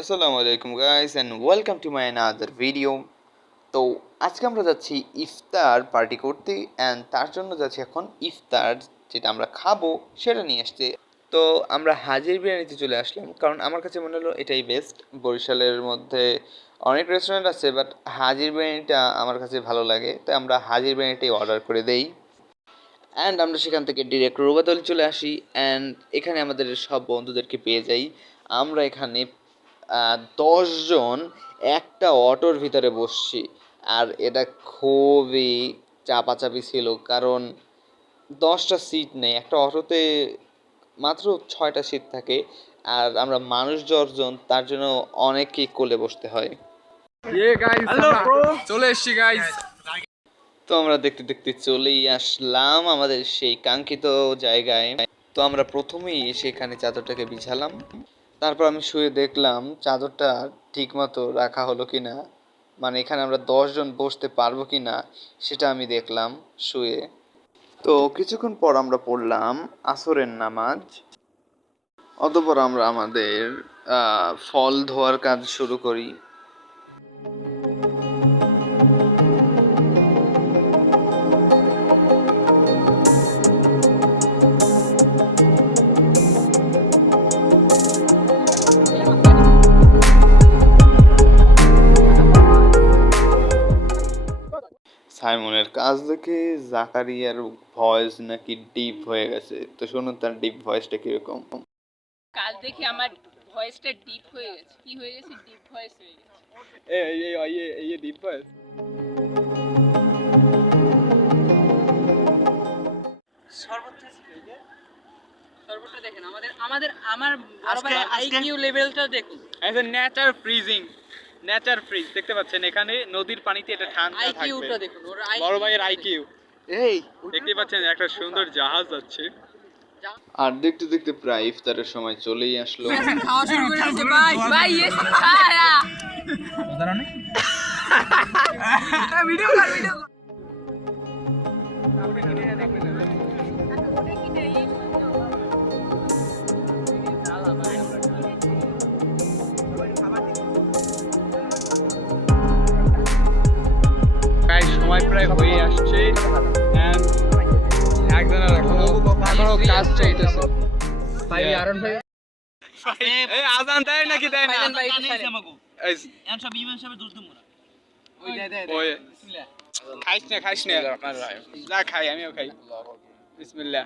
আসসালামু আলাইকুম guys and welcome to my another video. তো আজকে আমরা যাচ্ছি ইফতার পার্টি করতে অ্যান্ড তার জন্য যাচ্ছি এখন ইফতার যেটা আমরা খাবো সেটা নিয়ে আসতে। তো আমরা হাজির বিরিয়ানিতে চলে আসলাম কারণ আমার কাছে মনে হলো এটাই বেস্ট। বরিশালের মধ্যে অনেক রেস্টুরেন্ট আছে বাট হাজির বিরিয়ানিটা আমার কাছে ভালো লাগে, তাই আমরা হাজির বিরিয়ানিটাই অর্ডার করে দেই। অ্যান্ড আমরা সেখান থেকে ডিরেক্ট রোবাতলি চলে আসি অ্যান্ড এখানে আমাদের সব বন্ধুদেরকে পেয়ে যাই। আমরা এখানে 10 জন একটা অটোর ভিতরে বসছি। আর এটা খুবই চাপাচাপি ছিল কারণ 10টা সিট নেই একটা অটোতে, মাত্র 6টা সিট থাকে। আর আমরা মানুষ 10 জন, তার জন্য অনেককেই কোলে বসতে হয়। হ্যালো ব্রো, চলে এসছি গাইস। তো আমরা দেখতে দেখতে চলেই আসলাম আমাদের সেই কাঙ্ক্ষিত জায়গায়। তো আমরা প্রথমেই সেখানে চাদরটাকে বিছালাম। তারপর আমি শুয়ে দেখলাম চাদরটা ঠিক মতো রাখা হলো কি না, মানে এখানে আমরা 10 জন বসতে পারবো কি না সেটা আমি দেখলাম শুয়ে। তো কিছুক্ষণ পর আমরা পড়লাম আসরের নামাজ। অতঃপর আমরা আমাদের ফল ধোয়ার কাজ শুরু করি। সাইমনের কাজ দেখে জাকারিয়ার ভয়েস নাকি ডিপ হয়ে গেছে। তো শুনুন তার ডিপ ভয়েসটা কিরকম। কাল দেখি আমার ভয়েসটা ডিপ হয়ে গেছে। কি হয়ে গেছে? ডিপ ভয়েস হয়ে গেছে। ये डीप है। সর্বটা দেখেন আমাদের আমাদের আমার বড় ভাই আইকিউ লেভেলটা দেখুন। ऐसे नेचर फ्रीजिंग, নেচার ফ্রিজ দেখতে পাচ্ছেন এখানে নদীর পানিতে এটা ঠান্ডা থাকবে। আইকিউটা দেখুন ওর বড় ভাইয়ের আইকিউ এই দেখতে পাচ্ছেন, একটা সুন্দর জাহাজ যাচ্ছে। আর দেখতে দেখতে প্রায় ইফতারের সময় চলেই আসলো। খাওয়া শুরু করে দিয়েছে ভাই ভাই ইয়েস আয়া ভিডিও কর ভিডিও কর প্রায় সময় প্রায় হয়ে আসছে and একজনের এখনো কাজ চলতেছে। ভাই আরন ভাই এই আজান দেয় নাকি দেয় না? ভাই একটু সাইলেন্ট এই এম সব ইমান সব দূর দূর মোরা ওই দে ওই বিসমিল্লাহ খাইস না যা খাই আমিও খাই। বিসমিল্লাহ।